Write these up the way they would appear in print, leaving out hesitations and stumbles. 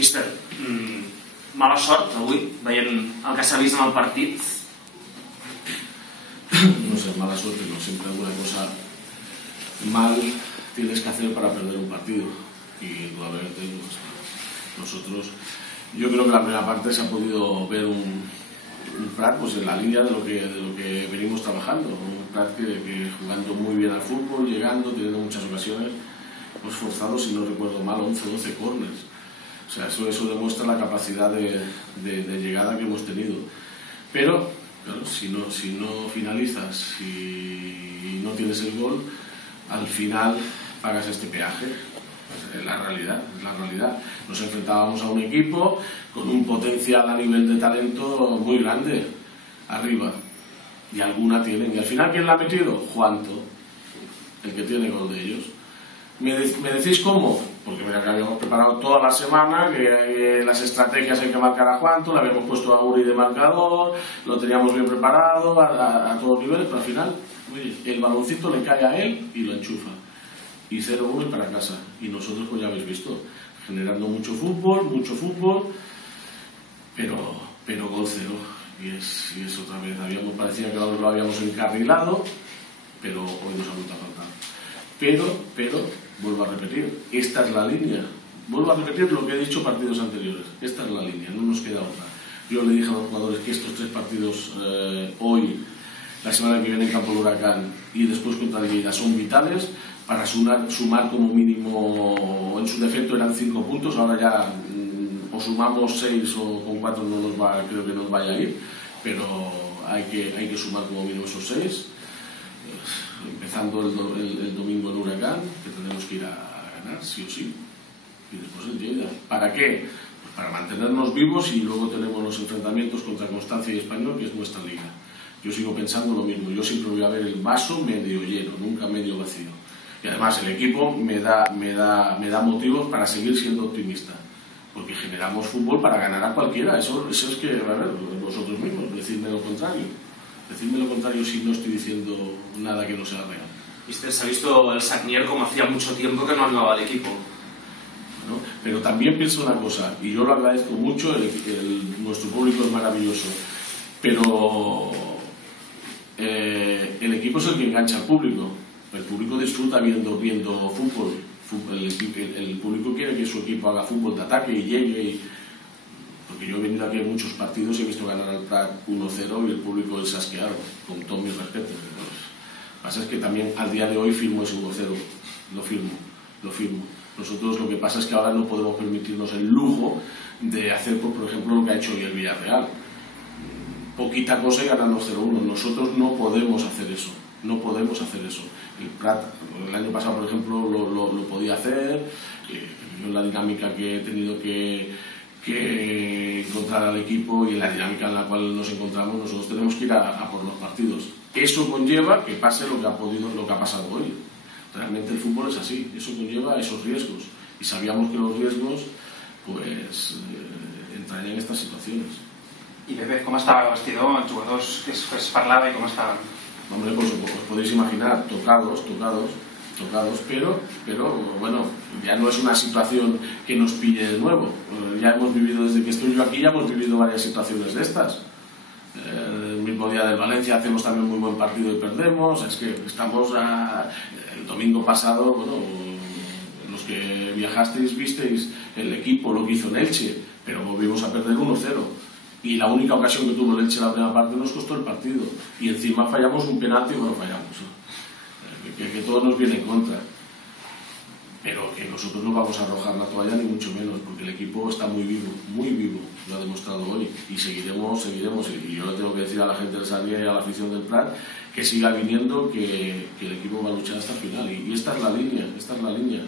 Mister, mala sort avui, veient el que s'ha vist en el partit. No sé, mala suerte, no. Siempre alguna cosa mal tienes que hacer para perder un partido. Y probablemente nosotros, yo creo que la primera parte se ha podido ver un Prat pues en la línea de lo que venimos trabajando. Un Prat que jugando muy bien al fútbol, llegando, teniendo muchas ocasiones, pues forzado, si no recuerdo mal, 11 o 12 corners. O sea, eso demuestra la capacidad de llegada que hemos tenido. Pero, claro, si no finalizas y no tienes el gol, al final pagas este peaje. Es la realidad. Nos enfrentábamos a un equipo con un potencial a nivel de talento muy grande arriba, y alguna tienen. Y al final, ¿quién la ha metido? Juanto, el que tiene gol de ellos. ¿Me decís cómo? Porque mira, que habíamos preparado toda la semana, que las estrategias hay que marcar a Juanto, le habíamos puesto a Uri de marcador, lo teníamos bien preparado a todos niveles, pero al final, oye, el baloncito le cae a él y lo enchufa. Y 0-1 para casa. Y nosotros, pues ya habéis visto, generando mucho fútbol, pero gol cero. Y es otra vez. Parecía que lo habíamos encarrilado, pero hoy nos ha vuelto a faltar. Pero, vuelvo a repetir, esta es la línea. Vuelvo a repetir lo que he dicho partidos anteriores. Esta es la línea, no nos queda otra. Yo le dije a los jugadores que estos 3 partidos hoy, la semana que viene en campo del Huracán y después contra el Lleida, son vitales para sumar como mínimo. En su defecto eran 5 puntos, ahora ya o sumamos 6 o con 4 creo que nos vaya a ir, pero hay que sumar como mínimo esos 6, empezando el domingo en Huracán, que tenemos que ir a ganar sí o sí, y después el Lleida. ¿Para qué? Pues para mantenernos vivos, y luego tenemos los enfrentamientos contra Constancia y Español, que es nuestra liga. Yo sigo pensando lo mismo, yo siempre voy a ver el vaso medio lleno, nunca medio vacío. Y además el equipo me da motivos para seguir siendo optimista, porque generamos fútbol para ganar a cualquiera. Eso es que, a ver, vosotros mismos, decidme lo contrario. Decidme lo contrario si no estoy diciendo nada que no sea real. Mister, se ha visto el Sagnier como hacía mucho tiempo que no andaba al equipo. ¿No? Pero también pienso una cosa, y yo lo agradezco mucho, nuestro público es maravilloso, pero el equipo es el que engancha al público. El público disfruta viendo fútbol. El público quiere que su equipo haga fútbol de ataque y llegue. Porque yo he venido aquí a muchos partidos y he visto ganar al Prat 1-0 y el público es asqueado, con todos mis respetos. Lo que pasa es que también al día de hoy firmo ese 1-0. Lo firmo. Nosotros lo que pasa es que ahora no podemos permitirnos el lujo de hacer, por ejemplo, lo que ha hecho hoy el Villarreal. Poquita cosa y ganando 0-1. Nosotros no podemos hacer eso. El Prat el año pasado, por ejemplo, lo podía hacer. En la dinámica que he tenido que encontrar al equipo y en la dinámica en la cual nos encontramos, nosotros tenemos que ir a por los partidos. Eso conlleva que pase lo que ha pasado hoy. Realmente el fútbol es así, eso conlleva esos riesgos. Y sabíamos que los riesgos pues entrañan estas situaciones. I Pepe, com estava el vestidor, els jugadors que es parlava i com estaven? Hombre, pues os podéis imaginar, tocados, pero bueno, ya no es una situación que nos pille de nuevo. Ya hemos vivido, desde que estoy yo aquí, ya hemos vivido varias situaciones de estas. El mismo día del Valencia hacemos también muy buen partido y perdemos. Es que estamos el domingo pasado, bueno, los que viajasteis visteis el equipo lo que hizo en Elche, pero volvimos a perder 1-0. Y la única ocasión que tuvo el Elche en la primera parte nos costó el partido. Y encima fallamos un penalti, bueno, fallamos. Que todo nos viene en contra. Pero que nosotros no vamos a arrojar la toalla, ni mucho menos, porque el equipo está muy vivo, lo ha demostrado hoy. Y seguiremos. Y yo le tengo que decir a la gente del Sagnier y a la afición del Prat que siga viniendo, que el equipo va a luchar hasta el final. Y esta es la línea.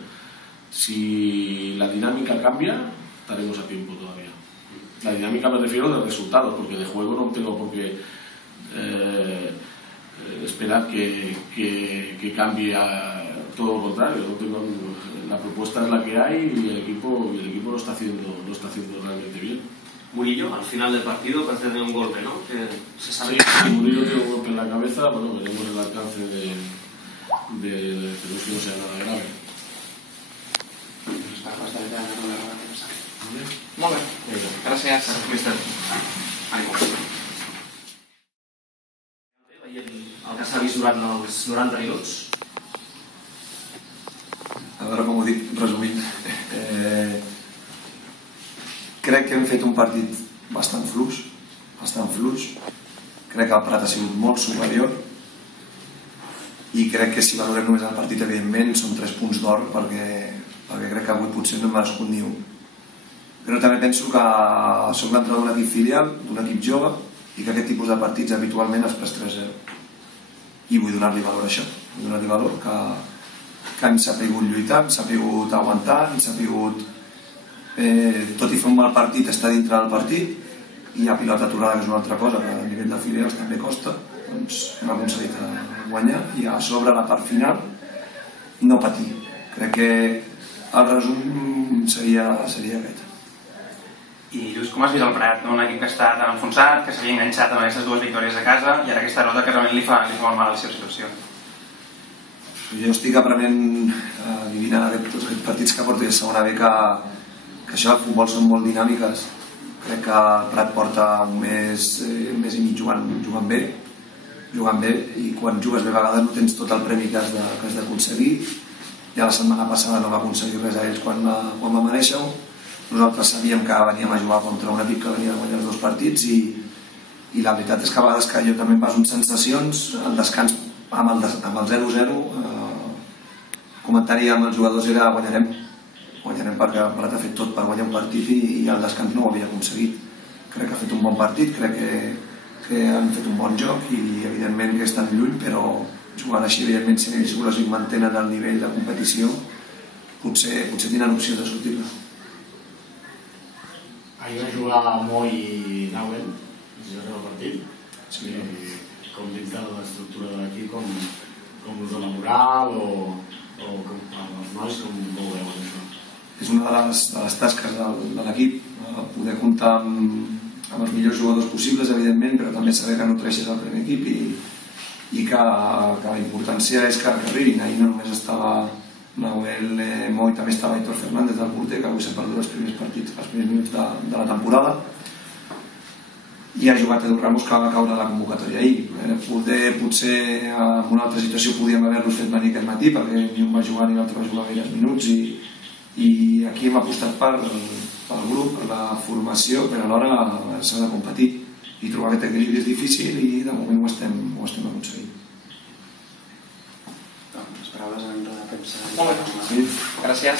Si la dinámica cambia, estaremos a tiempo todavía. La dinámica me refiero de resultados, porque de juego no tengo por qué esperar que cambie a todo lo contrario. La propuesta es la que hay y el equipo lo está haciendo realmente bien. Murillo, al final del partido, parece tener un golpe, ¿no? Que se sabe. Sí, Murillo tiene un golpe en la cabeza, bueno, veremos el alcance pero es que no sea nada grave. Está bastante grave, no me lo va a pasar. Molt bé. Gràcies. Míster. Ànim. Veient el que s'ha vist durant els 90 minuts. A veure com ho dic, resumint. Crec que hem fet un partit bastant fluix. Crec que el Prat ha sigut molt superior i crec que si valorem només el partit, evidentment, són 3 punts d'or perquè crec que avui potser no hem merescut ni un. Però també penso que soc l'entrenador d'un equip filial, d'un equip jove, i que aquest tipus de partits habitualment es pres 3-0. I vull donar-li valor a això, vull donar-li valor que hem sapigut lluitar, hem sapigut aguantar, hem sapigut, tot i fer un mal partit, estar dintre del partit, i a pilota aturada, que és una altra cosa que a nivell de filials també costa, doncs hem aconseguit guanyar, i a sobre la part final no patir. Crec que el resum seria aquest. I just com has vist el Prat, un equip que està tan enfonsat, que s'havia enganxat amb aquestes 2 victòries a casa, i ara aquesta derrota que realment li fa molt mal a la seva situació? Jo estic aprenent adivinant tots aquests partits que porto de segona B, que això del futbol són molt dinàmiques. Crec que el Prat porta un mes i mig jugant bé, i quan jugues bé a vegades no tens tot el premi que has d'aconseguir. Ja la setmana passada no va aconseguir res a ells quan va merèixer-ho. Nosaltres sabíem que veníem a jugar contra un equip que venia a guanyar els 2 partits, i la veritat és que a vegades que jo també em baso en sensacions. El descans amb el 0-0, comentari amb els jugadors era guanyarem perquè el Prat ha fet tot per guanyar un partit i el descans no ho havia aconseguit. Crec que ha fet un bon partit, crec que han fet un bon joc i evidentment que estan lluny, però jugant així, evidentment, si ells mantenen el nivell de competició, potser tenen opció de sortir-ne. Ahir va jugar Mo i Nauen, el partit, i com dins de l'estructura de l'equip, com us dona moral o els nois, com ho veu això? És una de les tasques de l'equip, poder comptar amb els millors jugadors possibles, evidentment, però també saber que no treixes al primer equip i que la importància és que arribin. Ahir no només estava Nahuel Mo, i també estava Aitor Fernández, del porter, que avui s'ha perdut els primers minuts de la temporada, i ha jugat Edu Ramos, que va caure a la convocatòria ahir. Potser en una altra situació podíem haver-los fet venir aquest matí, perquè ni un va jugar ni l'altre va jugar gaires minuts, i aquí hem apostat pel grup, per la formació, però alhora s'ha de competir, i trobar aquest equilibri és difícil, i de moment ho estem aconseguint. Les paraules en roda de premsa. Molt bé. Gràcies.